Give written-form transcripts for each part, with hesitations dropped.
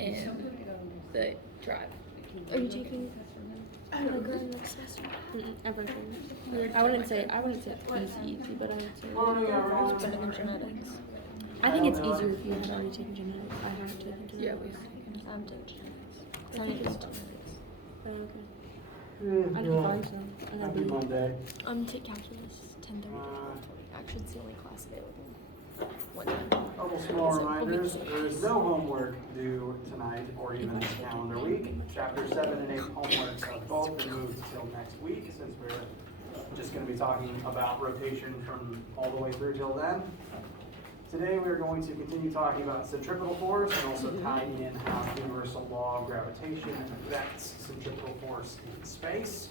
and the drive. Are you taking undergrad next semester? Everything. I wouldn't say it's easy, but I would say it's better than genetics. I think it's easier if you had already taken genetics. I haven't taken genetics. Yeah, we've taken genetics. I need genetics. Oh, okay. I didn't find some. Happy Monday. I'm take calculus 10:30 to 12:40. Actually, it's the only class available. A couple small reminders. There is no homework due tonight or even this calendar week. Chapter 7 and 8 homeworks have both been moved till next week since we're just going to be talking about rotation from all the way through till then. Today we're going to continue talking about centripetal force and also tie in how the universal law of gravitation affects centripetal force in space.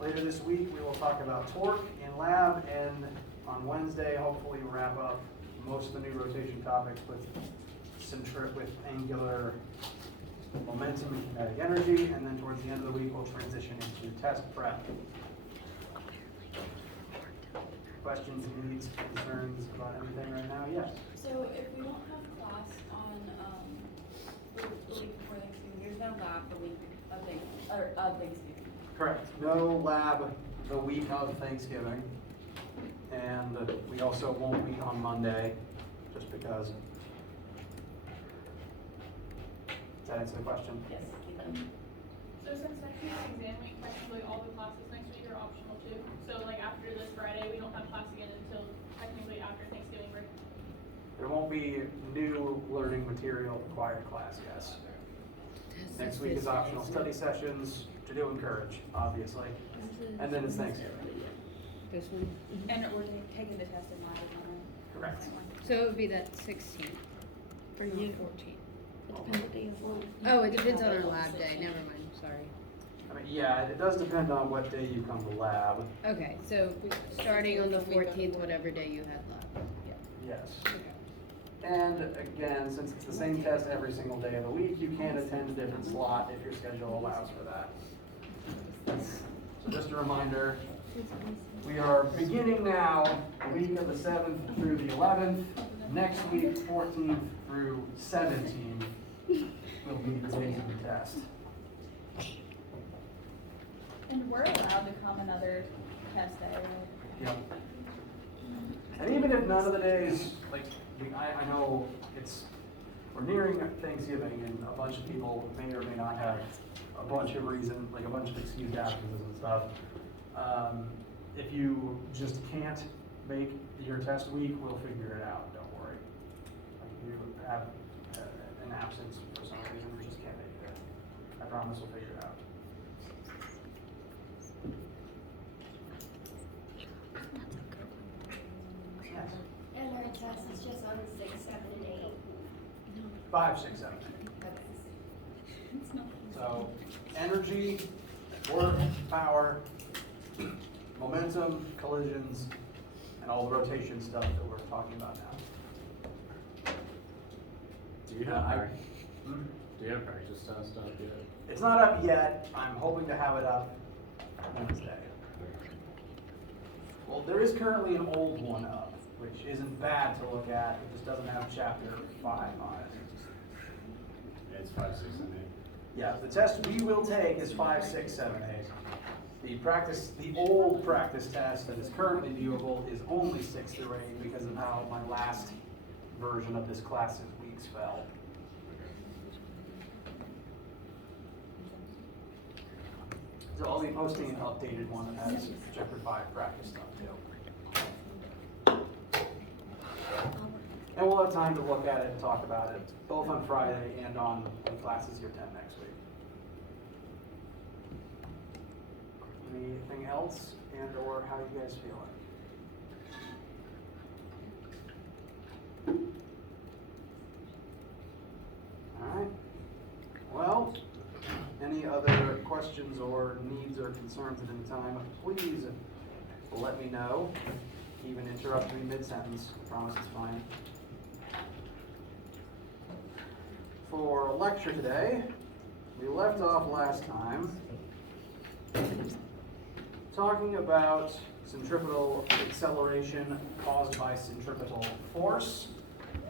Later this week we will talk about torque in lab, and on Wednesday hopefully we'll wrap up most of the new rotation topics with angular momentum and kinetic energy, and then towards the end of the week we'll transition into test prep. Questions, needs, concerns about anything right now? Yes? So if we don't have class on the week before Thanksgiving, there's no lab the week of Thanksgiving. Correct. No lab the week of Thanksgiving. And we also won't meet on Monday, just because. Does that answer the question? Yes. So since next week's exam week, technically all the classes next week are optional too. So like after this Friday, we don't have class again until technically after Thanksgiving break. There won't be new learning material required class, yes. Next week is optional study sessions to do encourage, obviously. And then it's Thanksgiving. This one? And we're taking the test in live, Correct. So it would be that 16th For you. 14th. It depends what day you want. Oh, it depends on our lab day. Never mind. Sorry. I mean, yeah, it does depend on what day you come to lab. Okay, so starting on the 14th, whatever day you had lab. Yes. And again, since it's the same test every single day of the week, you can attend a different slot if your schedule allows for that. So just a reminder, we are beginning now the week of the 7th through the 11th. Next week, 14th through 17th, will be the days of the test. And we're allowed to come another test day. Yep. And even if none of the days, like, I know we're nearing Thanksgiving, and a bunch of people may or may not have a bunch of reasons, like a bunch of excused absences and stuff. If you just can't make your test week, we'll figure it out, don't worry. Like if you have an absence for some reason, you just can't make it. I promise we'll figure it out. Yes. And our test is just on 6, 7, and 8. 5, 6, 7, 8. So energy, work, power, momentum, collisions, and all the rotation stuff that we're talking about now. Do you have practice test up yet? It's not up yet. I'm hoping to have it up Wednesday. Well, there is currently an old one up, which isn't bad to look at. It just doesn't have chapter 5 on it. It's 5, 6, and 8. Yeah, the test we will take is 5, 6, 7, 8. The old practice test that is currently viewable is only 6 through 8 because of how my last version of this class's weeks fell. So I'll be posting an updated one that has chapter 5 practice stuff too. And we'll have time to look at it and talk about it, both on Friday and on the classes year 10 next week. Anything else, and or how you guys feeling? All right. Well, any other questions or needs or concerns at any time, please let me know. Even interrupt me mid-sentence. I promise it's fine. For lecture today, we left off last time talking about centripetal acceleration caused by centripetal force.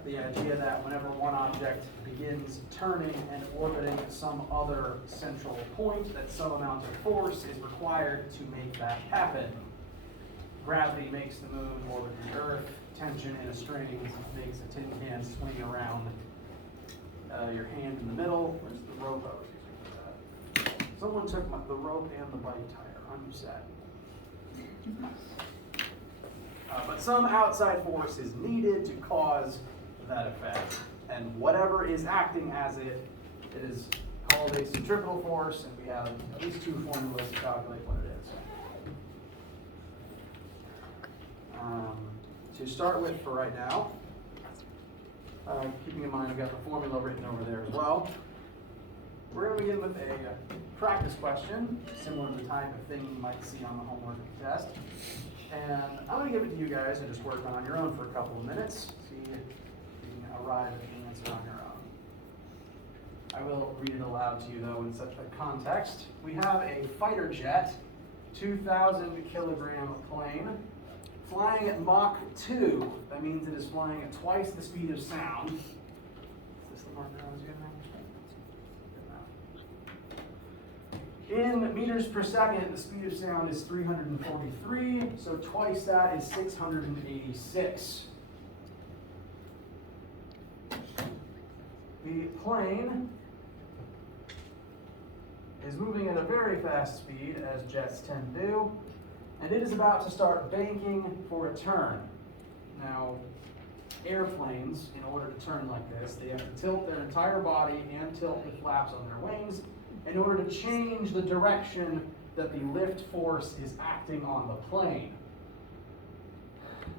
the idea that whenever one object begins turning and orbiting some other central point, that some amount of force is required to make that happen. Gravity makes the moon orbit the Earth. Tension in a string makes a tin can swing around your hand in the middle. Where's the rope I was using for that? Someone took the rope and the bike tire. I'm sad. But some outside force is needed to cause that effect. And whatever is acting as it is called a centripetal force, and we have at least two formulas to calculate what it is. To start with for right now, keeping in mind I've got the formula written over there as well, we're going to begin with a practice question, similar to the type of thing you might see on the homework test. And I'm going to give it to you guys and just work on your own for a couple of minutes, see if you can arrive at the answer on your own. I will read it aloud to you though in such a context. We have a fighter jet, 2,000 kilogram plane, flying at Mach 2. That means it is flying at twice the speed of sound. Is this the marker I was getting at? In meters per second, the speed of sound is 343, so twice that is 686. The plane is moving at a very fast speed, as jets tend to do, and it is about to start banking for a turn. Now, airplanes, in order to turn like this, they have to tilt their entire body and tilt the flaps on their wings in order to change the direction that the lift force is acting on the plane.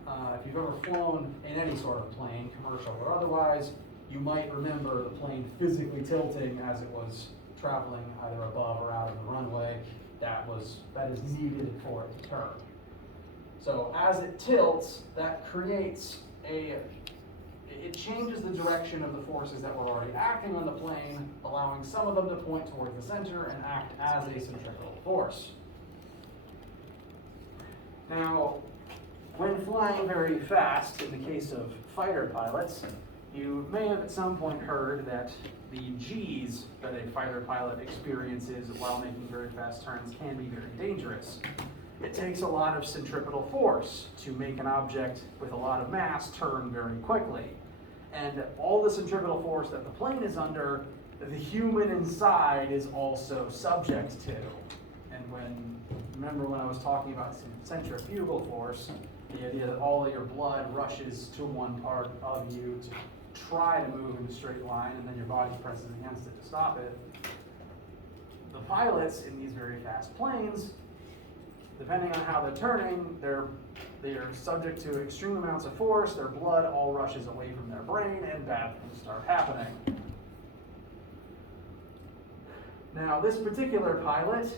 If you've ever flown in any sort of plane, commercial or otherwise, you might remember the plane physically tilting as it was traveling either above or out of the runway. That is needed for it to turn. So as it tilts, that creates it changes the direction of the forces that were already acting on the plane, allowing some of them to point towards the center and act as a centripetal force. Now, when flying very fast, in the case of fighter pilots, you may have at some point heard that the G's that a fighter pilot experiences while making very fast turns can be very dangerous. It takes a lot of centripetal force to make an object with a lot of mass turn very quickly. And all the centripetal force that the plane is under, the human inside is also subject to. And remember when I was talking about centrifugal force, the idea that all of your blood rushes to one part of you to try to move in a straight line, and then your body presses against it to stop it. The pilots in these very fast planes, depending on how they're turning, they are subject to extreme amounts of force, their blood all rushes away from their brain, and bad things start happening. Now, this particular pilot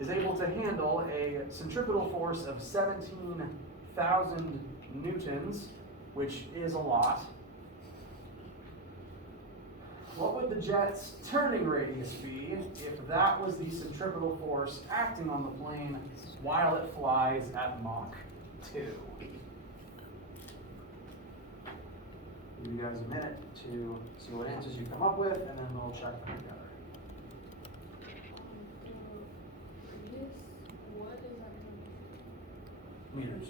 is able to handle a centripetal force of 17,000 newtons, which is a lot. What would the jet's turning radius be if that was the centripetal force acting on the plane while it flies at Mach 2? Give you guys a minute to see what answers you come up with, and then we'll check them together. What is that gonna be? Meters.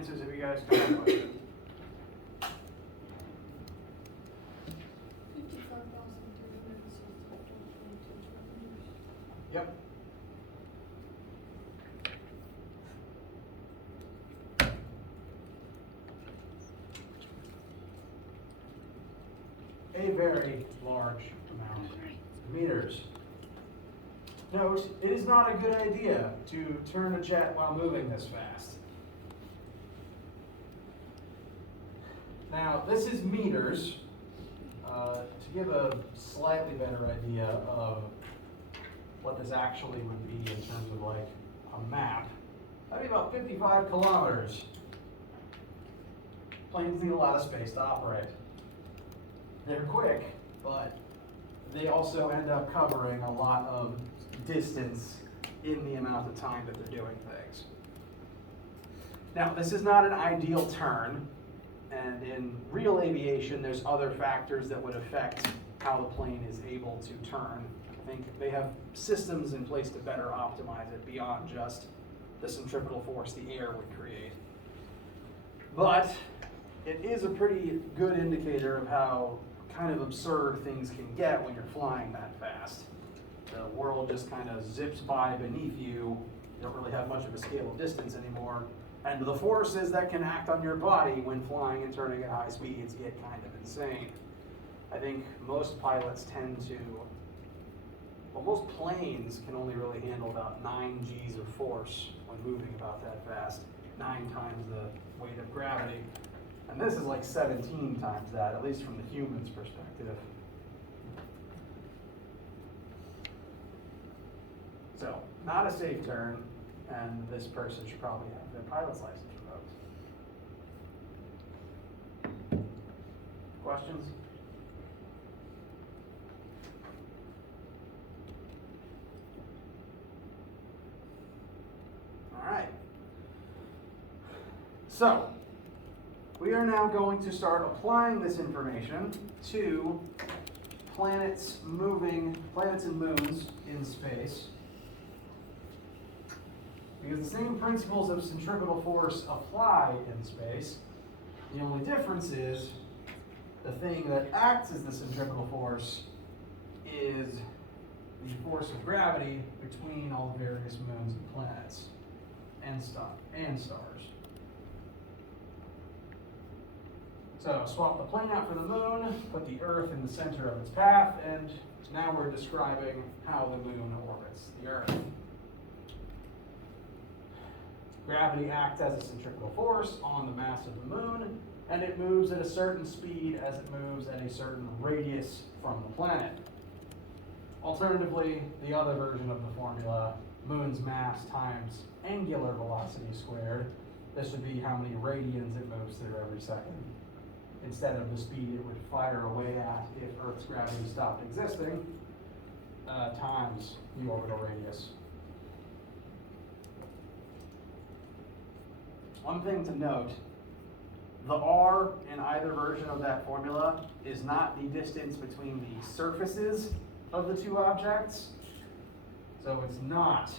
answers have you guys come up with? 55,360. Yep. A very large amount of meters. Note, it is not a good idea to turn a jet while moving this fast. Now, this is meters. To give a slightly better idea of what this actually would be in terms of like a map, that'd be about 55 kilometers. Planes need a lot of space to operate. They're quick, but they also end up covering a lot of distance in the amount of time that they're doing things. Now, this is not an ideal turn, and in real aviation, there's other factors that would affect how the plane is able to turn. I think they have systems in place to better optimize it beyond just the centripetal force the air would create. But it is a pretty good indicator of how kind of absurd things can get when you're flying that fast. The world just kind of zips by beneath you. You don't really have much of a scale of distance anymore. And the forces that can act on your body when flying and turning at high speeds get kind of insane. I think most pilots tend to, well, most planes can only really handle about 9 Gs of force when moving about that fast, 9 times the weight of gravity. And this is like 17 times that, at least from the human's perspective. So, not a safe turn, and this person should probably have their pilot's license revoked. Questions? All right. So, we are now going to start applying this information to planets and moons in space. Because the same principles of centripetal force apply in space. The only difference is the thing that acts as the centripetal force is the force of gravity between all the various moons and planets and stars. So swap the plane out for the moon, put the Earth in the center of its path, and now we're describing how the moon orbits the Earth. Gravity acts as a centripetal force on the mass of the moon, and it moves at a certain speed as it moves at a certain radius from the planet. Alternatively, the other version of the formula, moon's mass times angular velocity squared, this would be how many radians it moves through every second, instead of the speed it would fire away at if Earth's gravity stopped existing, times the orbital radius. One thing to note, the R in either version of that formula is not the distance between the surfaces of the two objects. So it's not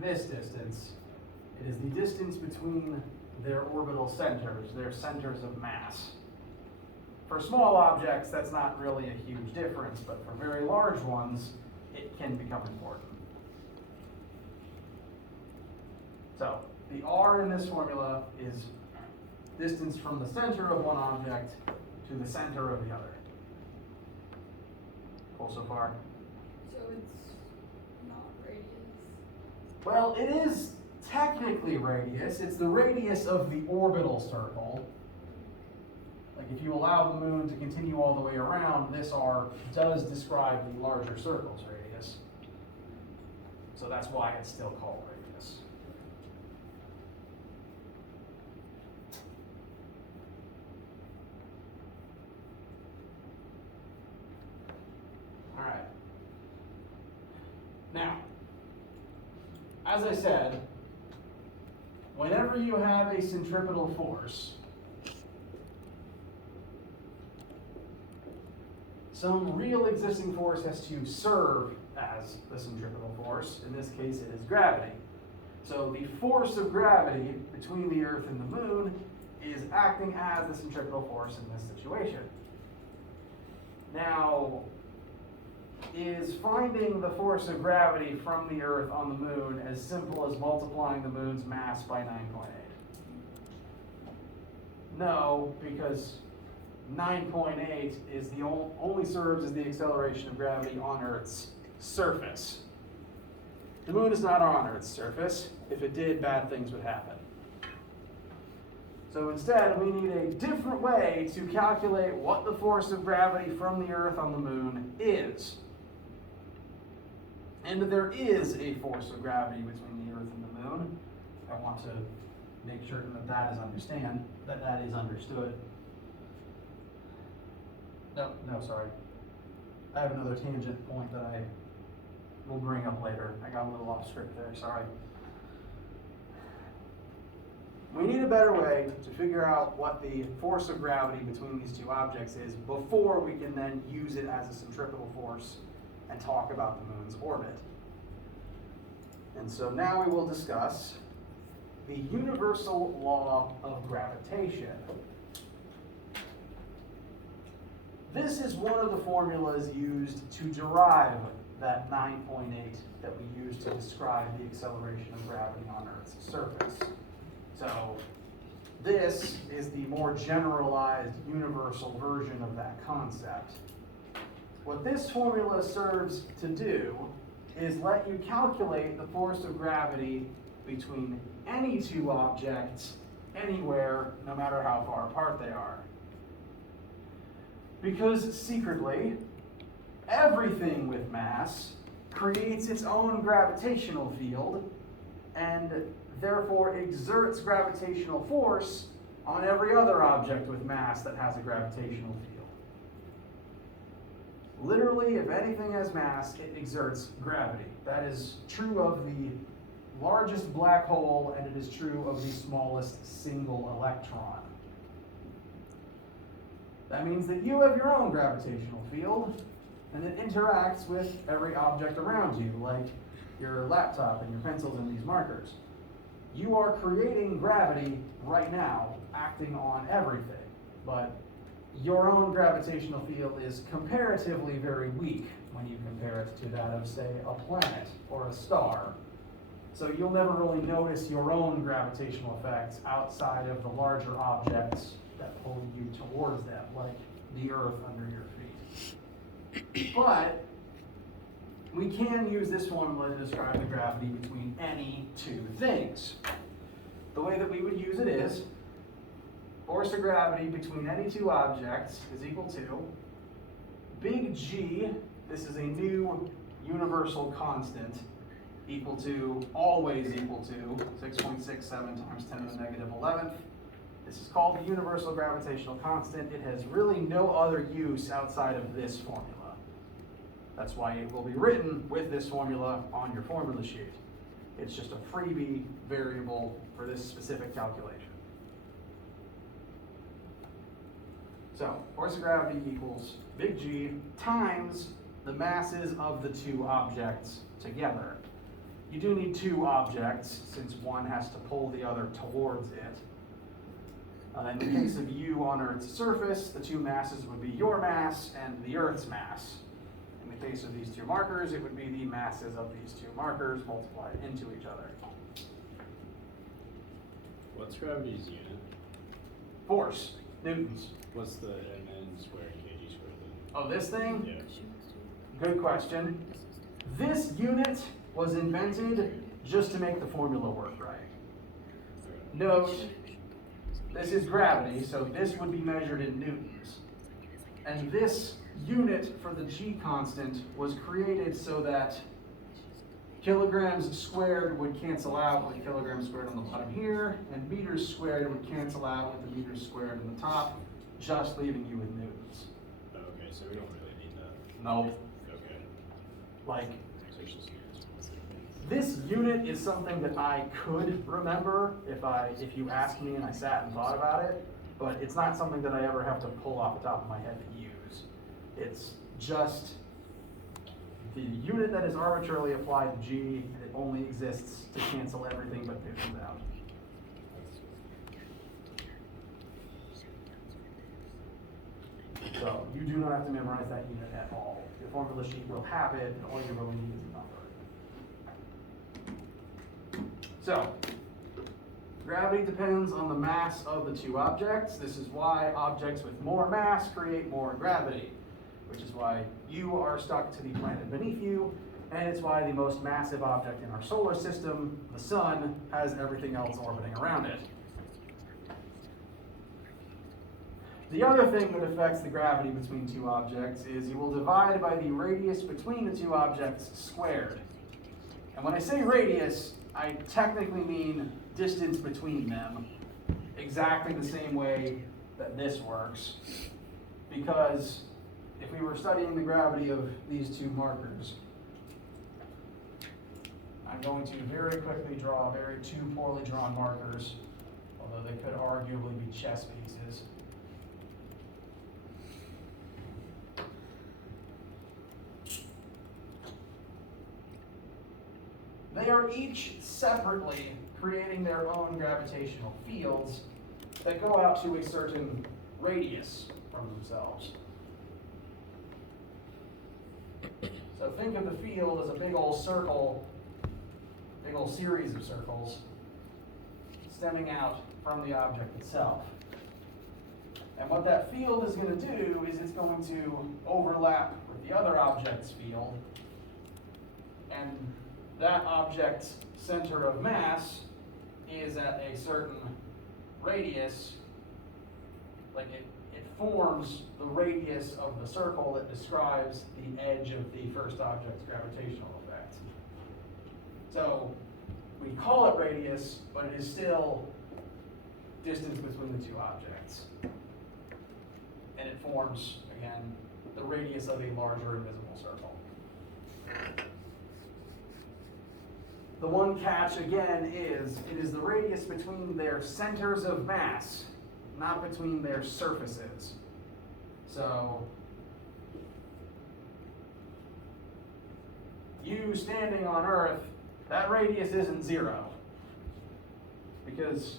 this distance. It is the distance between their orbital centers, their centers of mass. For small objects, that's not really a huge difference, but for very large ones, it can become important. So, the R in this formula is distance from the center of one object to the center of the other. Cool so far? So it's not radius. Well, it is technically radius. It's the radius of the orbital circle. Like if you allow the moon to continue all the way around, this R does describe the larger circle's radius. So that's why it's still called radius. All right. Now, as I said, whenever you have a centripetal force, some real existing force has to serve as the centripetal force. In this case, it is gravity. So the force of gravity between the Earth and the Moon is acting as the centripetal force in this situation. Now, is finding the force of gravity from the Earth on the Moon as simple as multiplying the Moon's mass by 9.8? No, because 9.8 is the only serves as the acceleration of gravity on Earth's surface. The Moon is not on Earth's surface. If it did, bad things would happen. So instead, we need a different way to calculate what the force of gravity from the Earth on the Moon is. And there is a force of gravity between the Earth and the Moon. I want to make sure that is understood. No, sorry. I have another tangent point that I will bring up later. I got a little off script there, sorry. We need a better way to figure out what the force of gravity between these two objects is before we can then use it as a centripetal force and talk about the Moon's orbit. And so now we will discuss the universal law of gravitation. This is one of the formulas used to derive that 9.8 that we use to describe the acceleration of gravity on Earth's surface. So this is the more generalized universal version of that concept. What this formula serves to do is let you calculate the force of gravity between any two objects anywhere, no matter how far apart they are. Because secretly, everything with mass creates its own gravitational field and therefore exerts gravitational force on every other object with mass that has a gravitational field. Literally, if anything has mass, it exerts gravity. That is true of the largest black hole, and it is true of the smallest single electron. That means that you have your own gravitational field, and it interacts with every object around you, like your laptop and your pencils and these markers. You are creating gravity right now, acting on everything, but your own gravitational field is comparatively very weak when you compare it to that of, say, a planet or a star. So you'll never really notice your own gravitational effects outside of the larger objects that pull you towards them, like the Earth under your feet. But we can use this formula to describe the gravity between any two things. The way that we would use it is force of gravity between any two objects is equal to big G, this is a new universal constant, always equal to 6.67 times 10 to the negative 11th. This is called the universal gravitational constant. It has really no other use outside of this formula. That's why it will be written with this formula on your formula sheet. It's just a freebie variable for this specific calculation. So, force of gravity equals big G times the masses of the two objects together. You do need two objects since one has to pull the other towards it. In the case of you on Earth's surface, the two masses would be your mass and the Earth's mass. In the case of these two markers, it would be the masses of these two markers multiplied into each other. What's gravity's unit? Force, newtons. What's the mn squared kg squared then? Oh, this thing? Yeah. Good question. This unit was invented just to make the formula work right. Note, this is gravity, so this would be measured in newtons. And this unit for the G constant was created so that kilograms squared would cancel out with kilograms squared on the bottom here, and meters squared would cancel out with the meters squared on the top, just leaving you with newtons. Okay, so we don't really need that. No. Okay. Like, So it's just units. this unit is something that I could remember if you asked me and I sat and thought about it, but it's not something that I ever have to pull off the top of my head to use. It's just the unit that is arbitrarily applied to G, and it only exists to cancel everything but Newton's out. So you do not have to memorize that unit at all. Your formula sheet will have it, and all you really need is a number. So, gravity depends on the mass of the two objects. This is why objects with more mass create more gravity, which is why you are stuck to the planet beneath you, and it's why the most massive object in our solar system, the sun, has everything else orbiting around it. The other thing that affects the gravity between two objects is you will divide by the radius between the two objects squared. And when I say radius, I technically mean distance between them, exactly the same way that this works. Because if we were studying the gravity of these two markers, I'm going to very quickly draw two poorly drawn markers, although they could arguably be chess pieces. They are each separately creating their own gravitational fields that go out to a certain radius from themselves. So think of the field as a big old circle, big old series of circles stemming out from the object itself. And what that field is going to do is it's going to overlap with the other object's field, and that object's center of mass is at a certain radius, like it forms the radius of the circle that describes the edge of the first object's gravitational effect. So we call it radius, but it is still distance between the two objects. And it forms, again, the radius of a larger invisible circle. The one catch, again, is it is the radius between their centers of mass, not between their surfaces. So, you standing on Earth, that radius isn't 0. Because,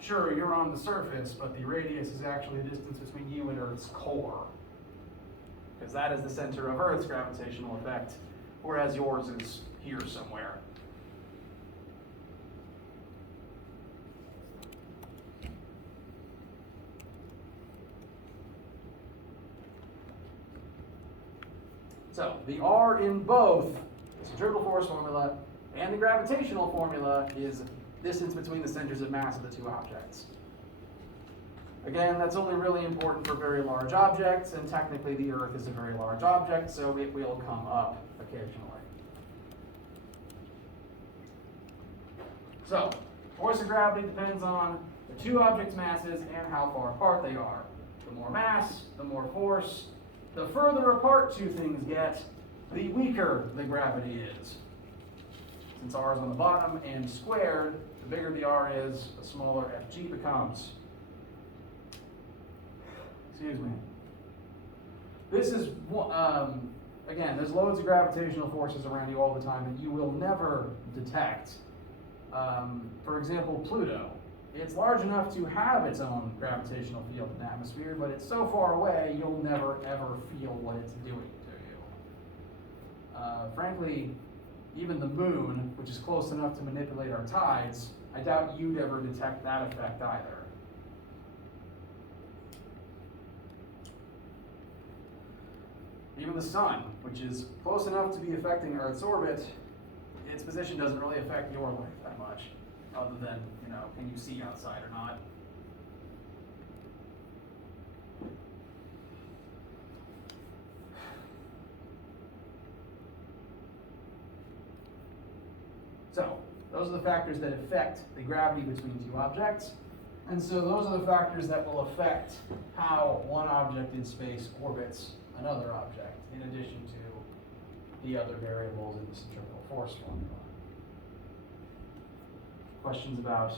sure, you're on the surface, but the radius is actually the distance between you and Earth's core. Because that is the center of Earth's gravitational effect, whereas yours is here somewhere. So the R in both the centripetal force formula and the gravitational formula is distance between the centers of mass of the two objects. Again, that's only really important for very large objects, and technically the Earth is a very large object, so it will come up occasionally. So, force of gravity depends on the two objects' masses and how far apart they are. The more mass, the more force. The further apart two things get, the weaker the gravity is. Since R is on the bottom and squared, the bigger the R is, the smaller Fg becomes. Excuse me. This is, again, there's loads of gravitational forces around you all the time that you will never detect. For example, Pluto. It's large enough to have its own gravitational field and atmosphere, but it's so far away you'll never ever feel what it's doing to you. Frankly, even the moon, which is close enough to manipulate our tides, I doubt you'd ever detect that effect either. Even the sun, which is close enough to be affecting Earth's orbit, its position doesn't really affect your life that much, other than, can you see outside or not? So, those are the factors that affect the gravity between two objects. And so those are the factors that will affect how one object in space orbits another object, in addition to the other variables in the centripetal force formula. Questions about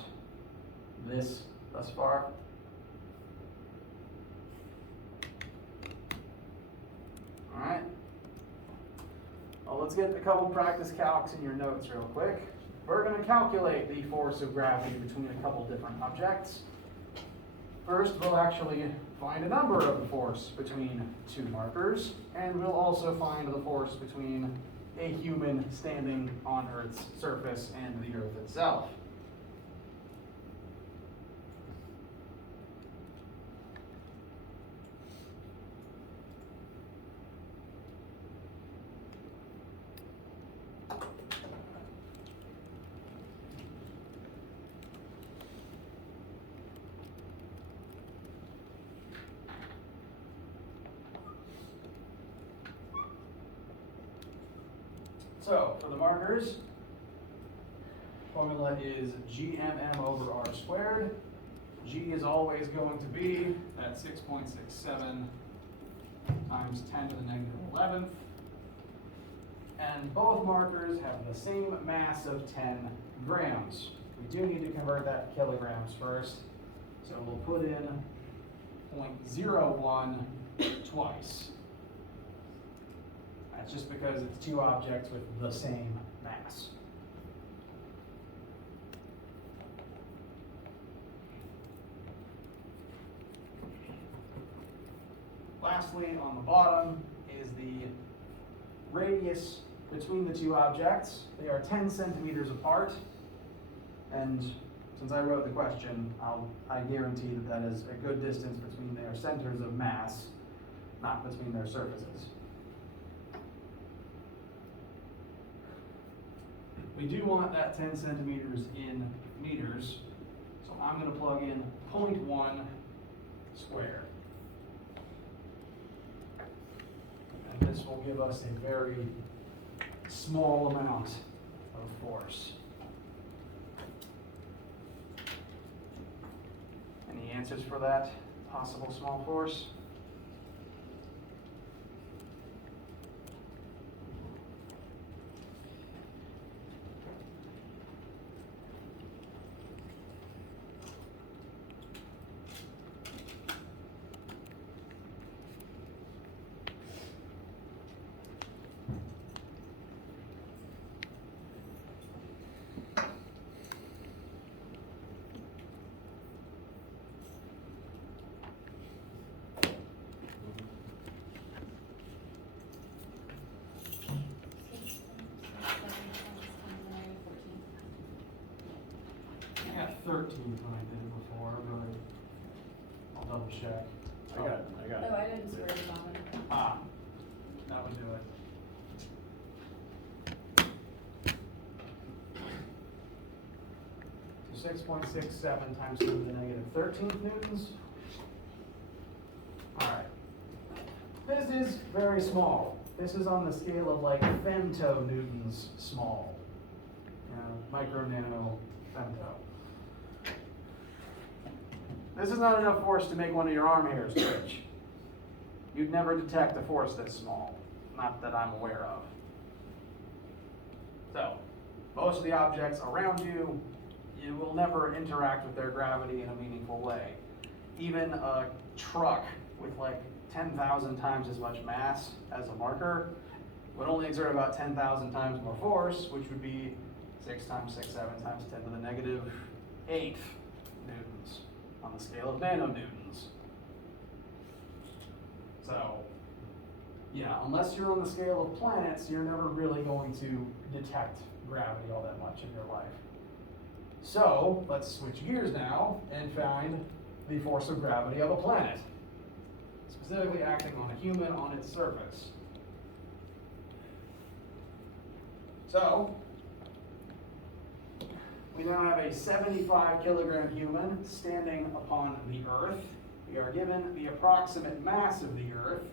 this thus far? All right. Well, let's let's get a couple practice calcs in your notes real quick. We're going to calculate the force of gravity between a couple different objects. First, we'll actually find a number of the force between two markers, and we'll also find the force between a human standing on Earth's surface and the Earth itself. So, for the markers, formula is gmm over r squared. G is always going to be that 6.67 times 10 to the negative 11th. And both markers have the same mass of 10 grams. We do need to convert that to kilograms first. So we'll put in 0.01 twice. That's just because it's two objects with the same mass. Lastly, on the bottom is the radius between the two objects. They are 10 centimeters apart, and since I wrote the question, I guarantee that is a good distance between their centers of mass, not between their surfaces. We do want that 10 centimeters in meters, so I'm going to plug in 0.1 squared. And this will give us a very small amount of force. Any answers for that possible small force? I got 13 when I did it before, but I'll double check. I got Oh, it. I didn't swear to vomit. Ah, that would do it. So 6.67 times 10 to the negative 13th newtons. All right. This is very small. This is on the scale of like femtonewtons small. Micro, nano, femto. This is not enough force to make one of your arm hairs twitch. You'd never detect a force this small. Not that I'm aware of. So, most of the objects around you, you will never interact with their gravity in a meaningful way. Even a truck with like 10,000 times as much mass as a marker would only exert about 10,000 times more force, which would be 6 times 6, 7 times 10 to the negative 8th newtons on the scale of nanonewtons. So, yeah, unless you're on the scale of planets, you're never really going to detect gravity all that much in your life. So, let's switch gears now and find the force of gravity of a planet, specifically acting on a human on its surface. So, we now have a 75 kilogram human standing upon the Earth. We are given the approximate mass of the Earth.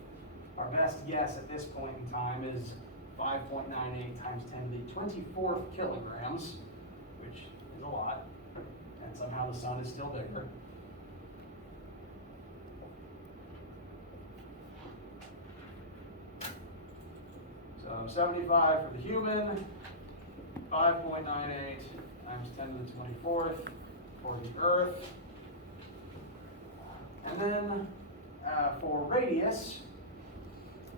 Our best guess at this point in time is 5.98 times 10 to the 24th kilograms, which is a lot, and somehow the sun is still bigger. So 75 for the human, 5.98 times 10 to the 24th for the Earth. And then for radius,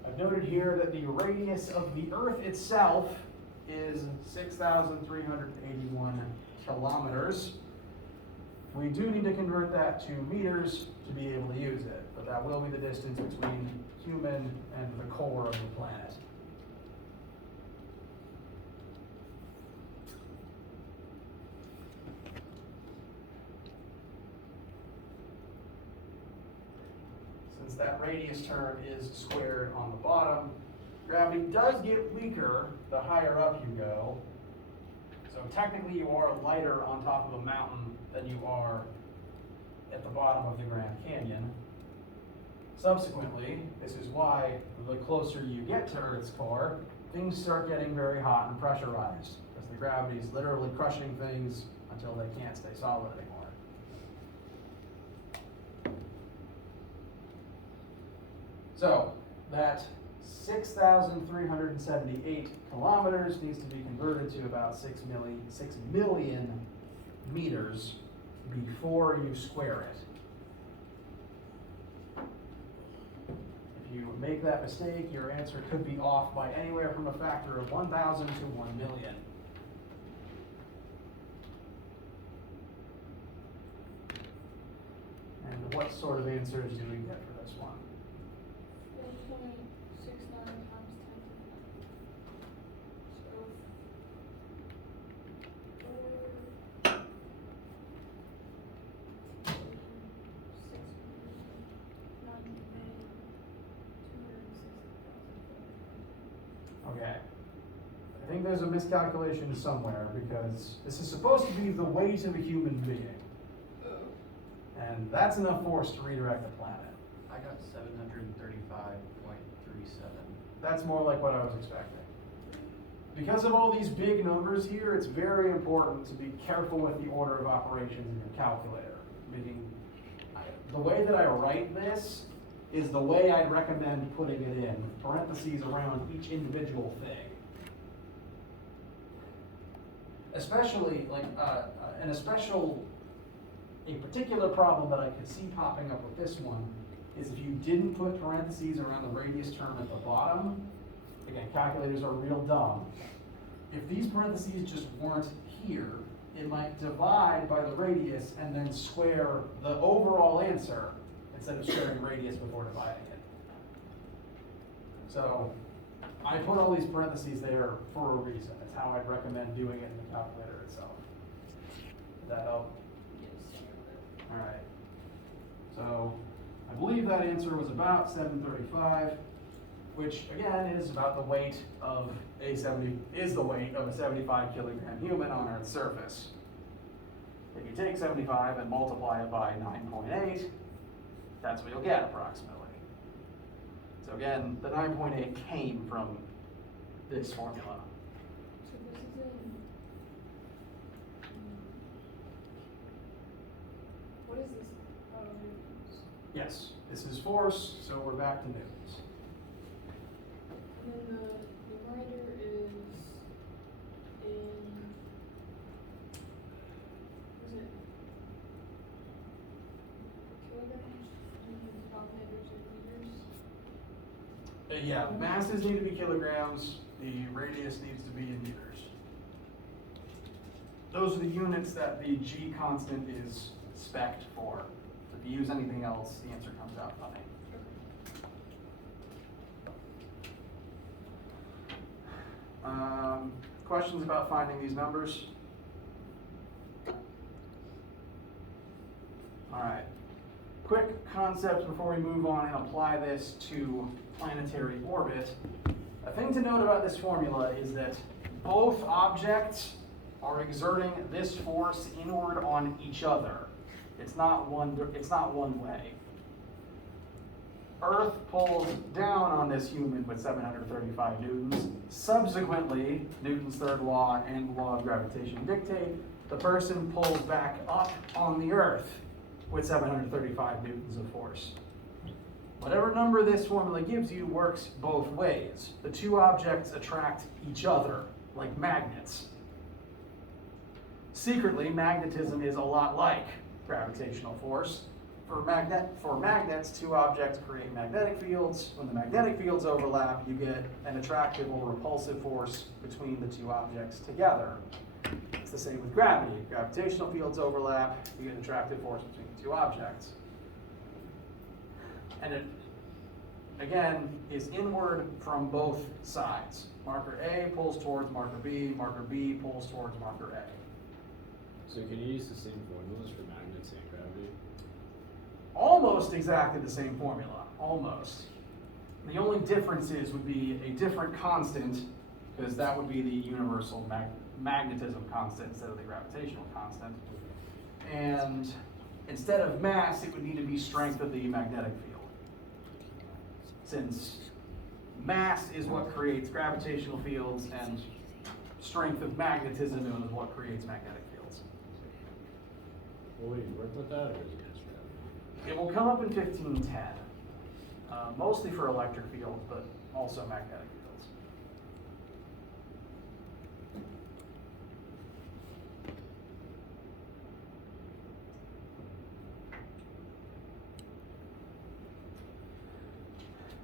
I've noted here that the radius of the Earth itself is 6,381 kilometers. We do need to convert that to meters to be able to use it, but that will be the distance between human and the core of the planet. Since that radius term is squared on the bottom, gravity does get weaker the higher up you go. So technically you are lighter on top of a mountain than you are at the bottom of the Grand Canyon. Subsequently, this is why the closer you get to Earth's core, things start getting very hot and pressurized, because the gravity is literally crushing things until they can't stay solid anymore. So that 6,378 kilometers needs to be converted to about 6 million meters before you square it. If you make that mistake, your answer could be off by anywhere from a factor of 1,000 to 1 million. And what sort of answers do we get for this one? 4.69 times 10 to the 9. So, 4, Okay. I think there's a miscalculation somewhere, because this is supposed to be the weight of a human being. And that's enough force to redirect the planet. I got 735.37. That's more like what I was expecting. Because of all these big numbers here, it's very important to be careful with the order of operations in your calculator. Meaning, the way that I write this is the way I'd recommend putting it in, parentheses around each individual thing. Especially, like, a particular problem that I could see popping up with this one is if you didn't put parentheses around the radius term at the bottom. Again, calculators are real dumb. If these parentheses just weren't here, it might divide by the radius and then square the overall answer instead of squaring radius before dividing it. So I put all these parentheses there for a reason. It's how I'd recommend doing it in the calculator itself. Does that help? All right. So I believe that answer was about 735, which again is about the weight of a 75 kilogram human on Earth's surface. If you take 75 and multiply it by 9.8, that's what you'll get approximately. So again, the 9.8 came from this formula. So this is in. What is this? Oh, newtons. Yes, this is force, so we're back to newtons. And then the numerator is in. What is it? Kilograms? And the denominators are meters. Yeah, masses need to be kilograms, the radius needs to be in meters. Those are the units that the G constant is spec'd for. If you use anything else, the answer comes out funny. Questions about finding these numbers? All right. Quick concept before we move on and apply this to planetary orbit. A thing to note about this formula is that both objects are exerting this force inward on each other. It's not one way. Earth pulls down on this human with 735 newtons. Subsequently, Newton's third law and the law of gravitation dictate the person pulls back up on the Earth with 735 newtons of force. Whatever number this formula gives you works both ways. The two objects attract each other like magnets. Secretly, magnetism is a lot like gravitational force. for magnets, two objects create magnetic fields. When the magnetic fields overlap, you get an attractive or repulsive force between the two objects together. It's the same with gravity. Gravitational fields overlap, you get an attractive force between the two objects. And it, again, is inward from both sides. Marker A pulls towards marker B pulls towards marker A. So can you use the same formulas for magnets and gravity? Almost exactly the same formula, almost. The only differences would be a different constant, because that would be the universal magnetism constant instead of the gravitational constant. And instead of mass, it would need to be strength of the magnetic field. Since mass is what creates gravitational fields, and strength of magnetism is what creates magnetic fields. Will we work with that, or is it just gravity? It will come up in 1510, mostly for electric fields, but also magnetic fields.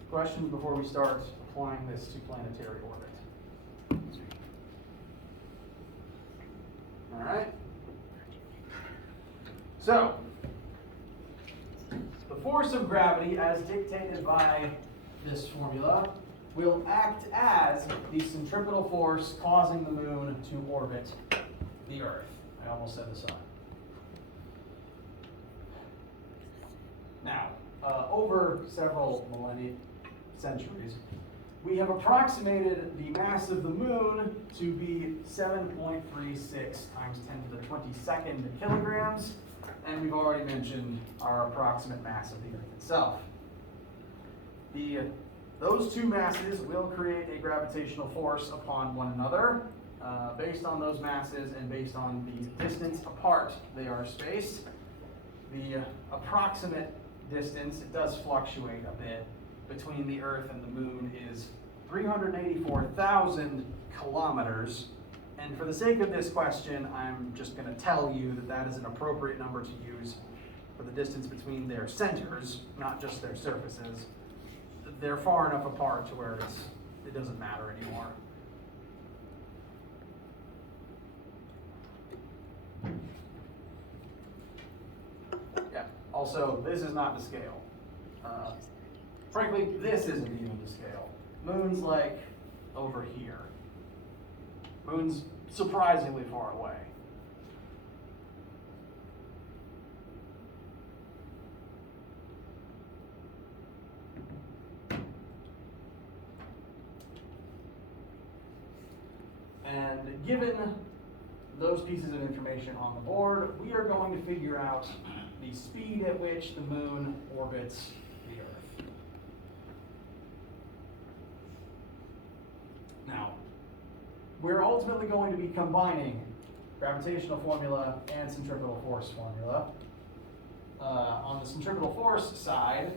Questions before we start applying this to planetary orbit? All right. So, the force of gravity, as dictated by this formula, will act as the centripetal force causing the moon to orbit the Earth. I almost said the sun. Now, over several centuries, we have approximated the mass of the moon to be 7.36 times 10 to the 22nd kilograms, and we've already mentioned our approximate mass of the Earth itself. Those two masses will create a gravitational force upon one another. Based on those masses and based on the distance apart they are spaced. The approximate distance, it does fluctuate a bit, between the Earth and the moon is 384,000 kilometers. And for the sake of this question, I'm just going to tell you that that is an appropriate number to use for the distance between their centers, not just their surfaces. They're far enough apart to where it doesn't matter anymore. Yeah, also, this is not to scale. Frankly, this isn't even to scale. Moon's like over here. Moon's surprisingly far away. And given those pieces of information on the board, we are going to figure out the speed at which the moon orbits the Earth. Now, we're ultimately going to be combining gravitational formula and centripetal force formula. On the centripetal force side,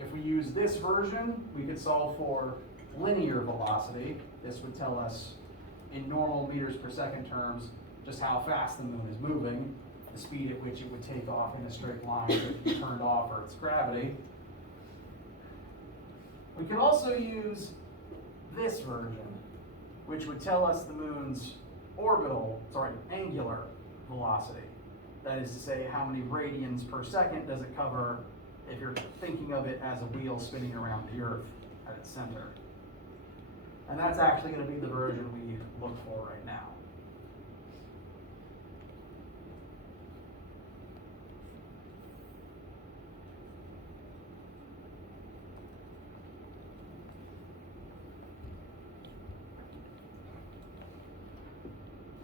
if we use this version, we could solve for linear velocity. This would tell us in normal meters per second terms just how fast the moon is moving, the speed at which it would take off in a straight line if it turned off for its gravity. We could also use this version, which would tell us the moon's angular velocity. That is to say, how many radians per second does it cover if you're thinking of it as a wheel spinning around the Earth at its center. And that's actually going to be the version we look for right now.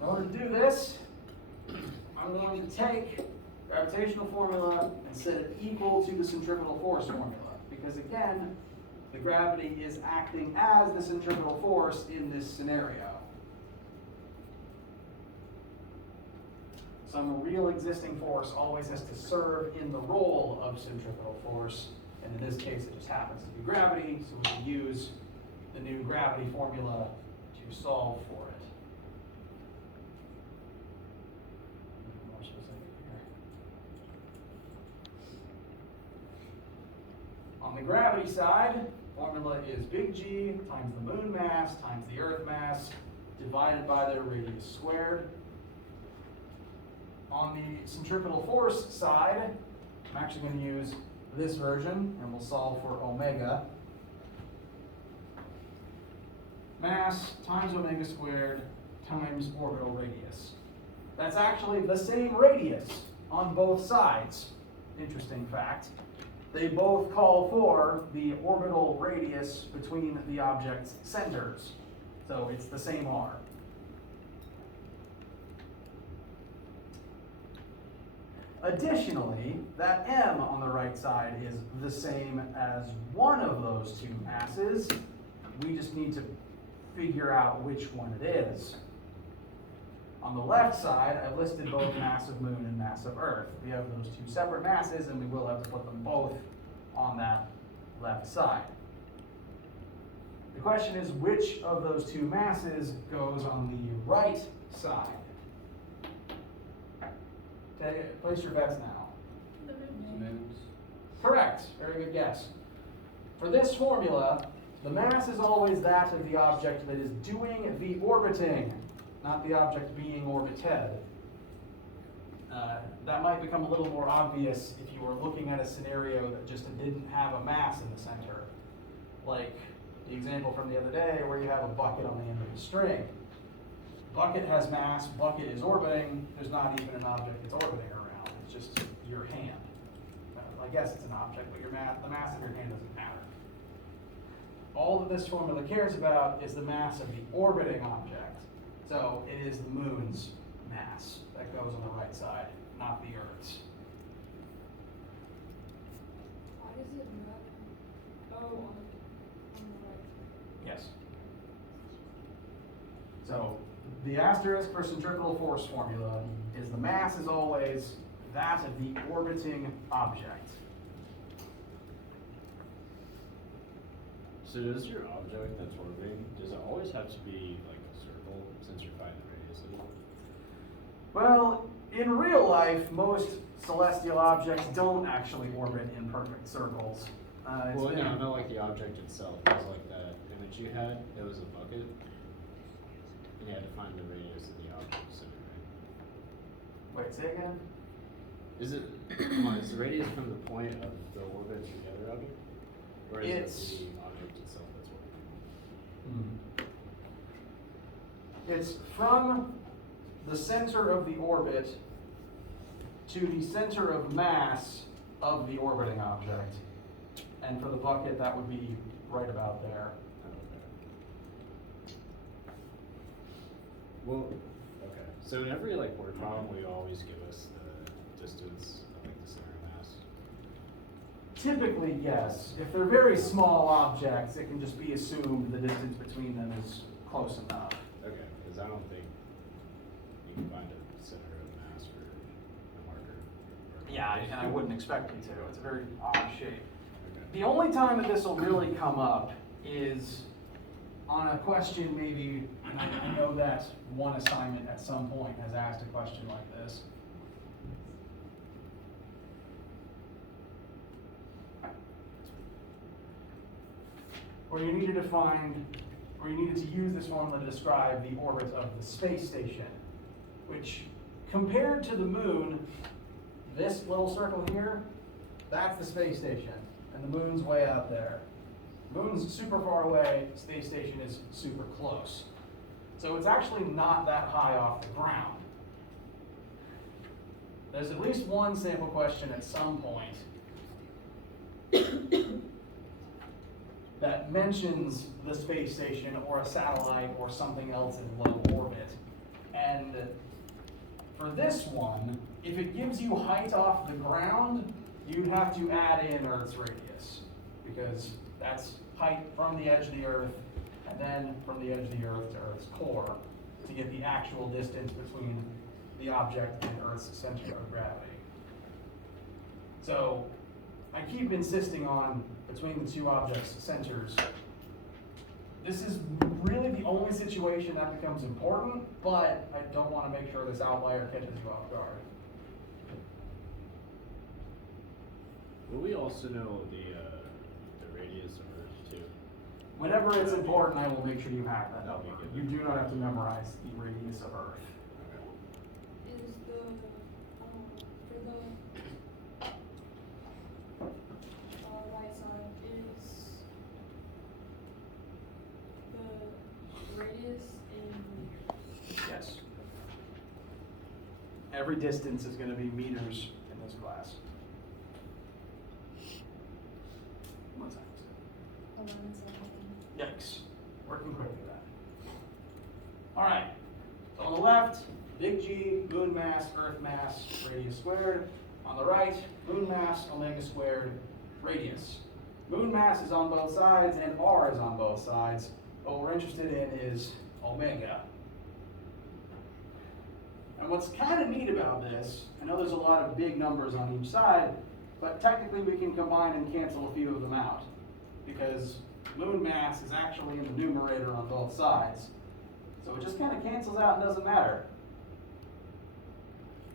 In order to do this, I'm going to take gravitational formula and set it equal to the centripetal force formula. Because again, the gravity is acting as the centripetal force in this scenario. Some real existing force always has to serve in the role of centripetal force, and in this case it just happens to be gravity, so we can use the new gravity formula to solve for it. More specific here. the gravity side, formula is big G times the moon mass times the Earth mass divided by their radius squared. On the centripetal force side, I'm actually going to use this version, and we'll solve for omega. Mass times omega squared times orbital radius. That's actually the same radius on both sides. Interesting fact. They both call for the orbital radius between the object's centers. So it's the same R. Additionally, that m on the right side is the same as one of those two masses. We just need to figure out which one it is. On the left side, I've listed both mass of Moon and mass of Earth. We have those two separate masses, and we will have to put them both on that left side. The question is, which of those two masses goes on the right side? Okay, place your bets now. The moon. Moons. Correct, very good guess. For this formula, the mass is always that of the object that is doing the orbiting, not the object being orbited. That might become a little more obvious if you were looking at a scenario that just didn't have a mass in the center. Like the example from the other day where you have a bucket on the end of the string. Bucket has mass, bucket is orbiting, there's not even an object that's orbiting around, it's just your hand. I guess it's an object, but the mass of your hand doesn't matter. All that this formula cares about is the mass of the orbiting object. So it is the moon's mass that goes on the right side, not the Earth's. Why does it matter? Oh, on the right. Yes. So the asterisk for centripetal force formula is the mass is always that of the orbiting object. So does your object that's orbiting, does it always have to be like a circle since you're finding the radius of it? Well, in real life, most celestial objects don't actually orbit in perfect circles. Well, no, not like the object itself. It was like that image you had, it was a bucket. And you had to find the radius of the object center, right? Wait, say again? Is it, come on, is the radius from the point of the orbit to the other object? Or is It's- it the object itself that's orbiting? It's from the center of the orbit to the center of mass of the orbiting object. And for the bucket, that would be right about there. Okay. Well, okay. So in every like word problem, we always give us the distance of like the center of mass. Typically, yes. If they're very small objects, it can just be assumed the distance between them is close enough. Okay, because I don't think you can find a center of mass for a marker. Yeah, and I wouldn't expect you to. It's a very odd shape. Okay. The only time that this will really come up is on a question maybe, and I know that one assignment at some point has asked a question like this. Where you needed to find, or you needed to use this formula to describe the orbit of the space station, which compared to the moon, this little circle here, that's the space station, and the moon's way out there. Moon's super far away, space station is super close. So it's actually not that high off the ground. There's at least one sample question at some point that mentions the space station or a satellite or something else in low orbit. And for this one, if it gives you height off the ground, you'd have to add in Earth's radius, because that's height from the edge of the Earth, and then from the edge of the Earth to Earth's core, to get the actual distance between the object and Earth's center of gravity. So I keep insisting on between the two objects' centers. This is really the only situation that becomes important, but I don't want to make sure this outlier catches you off guard. Will we also know the radius of Earth too. Whenever it's important, I will make sure you have that. Okay, good. You do not have to memorize the radius of Earth. Is the, for the, right side, is the radius in, Yes. Every distance is going to be meters in this class. One second. 11 seconds. Yikes. Working quickly then. All right. So on the left, big G, moon mass, Earth mass, radius squared. On the right, moon mass, omega squared, radius. Moon mass is on both sides and R is on both sides. What we're interested in is omega. And what's kind of neat about this, I know there's a lot of big numbers on each side, but technically we can combine and cancel a few of them out. Because moon mass is actually in the numerator on both sides. So it just kind of cancels out and doesn't matter.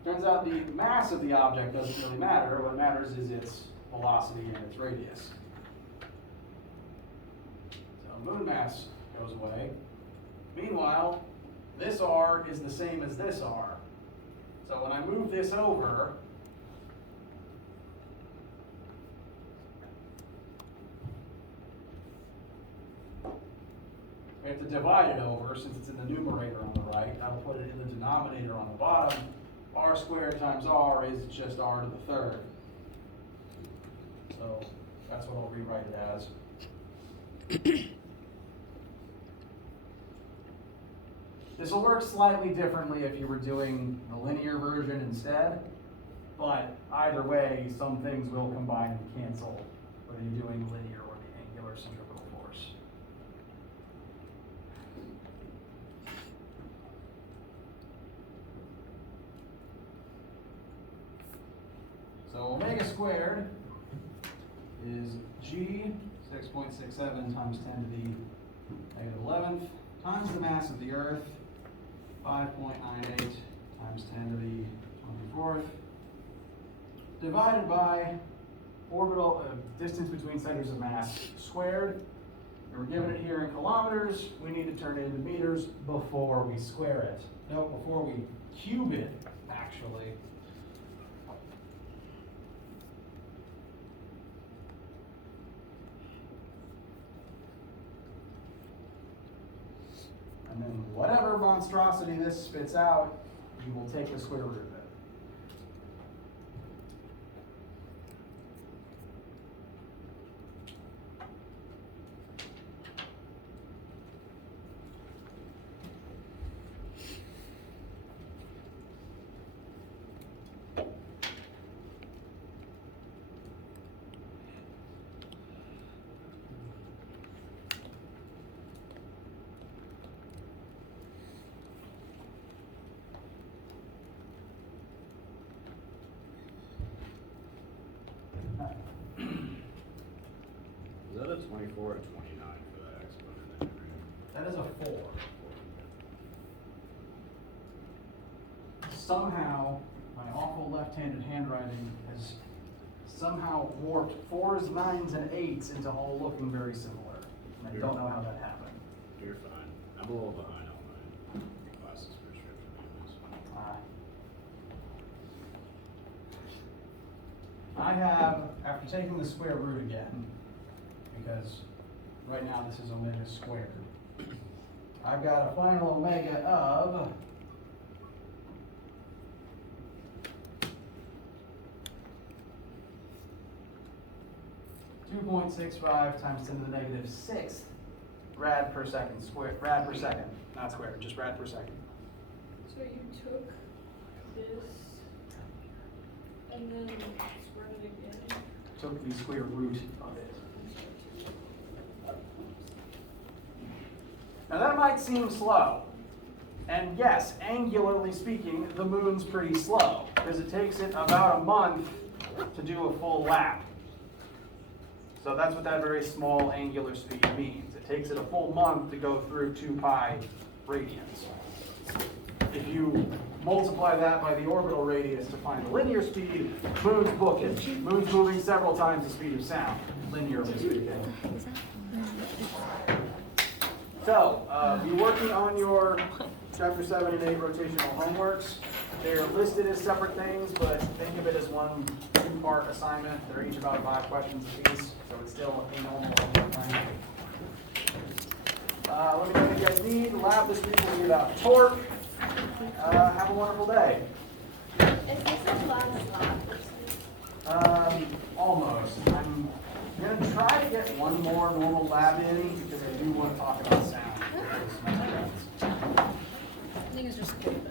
Turns out the mass of the object doesn't really matter. What matters is its velocity and its radius. So moon mass goes away. Meanwhile, this R is the same as this R. So when I move this over, we have to divide it over since it's in the numerator on the right. That'll put it in the denominator on the bottom. R squared times R is just R to the third. So that's what I'll rewrite it as. This will work slightly differently if you were doing the linear version instead, but either way, some things will combine and cancel, whether you're doing linear or the angular centripetal force. So omega squared is G 6.67 times 10 to the negative 11th times the mass of the Earth, 5.98 times 10 to the 24th, divided by orbital distance between centers of mass squared. And we're given it here in kilometers. We need to turn it into meters before we square it. No, before we cube it, actually. And then whatever monstrosity this spits out, you will take the square root of it. Is that a 24 or 29 for that exponent that you That is a 4. Somehow, my awful left-handed handwriting has somehow warped 4s, 9s, and 8s into all looking very similar. And I don't know how that happened. You're fine. I'm a little behind on my classes for sure. I have, after taking the square root again, because right now this is omega squared, I've got a final omega of 2.65 times 10 to the negative 6th rad per second squared, rad per second, not squared, just rad per second. so you took this and then squared it again? Took the square root of it. Now that might seem slow. And yes, angularly speaking, the moon's pretty slow, because it takes it about a month to do a full lap. So that's what that very small angular speed means. It takes it a full month to go through 2 pi radians. If you multiply that by the orbital radius to find the linear speed. Moon's booking. Moon's moving several times the speed of sound, linearly speaking. So, be working on your chapter 7 and 8 rotational homeworks. They're listed as separate things, but think of it as one 2-part assignment. They're each about 5 questions apiece, so it's still a normal homework plan. Let me know what you guys need. The lab this week will be about torque. Have a wonderful day. Is this a last lab? Almost. I'm going to try to get one more normal lab in because I do want to talk about sound. I think it's just good.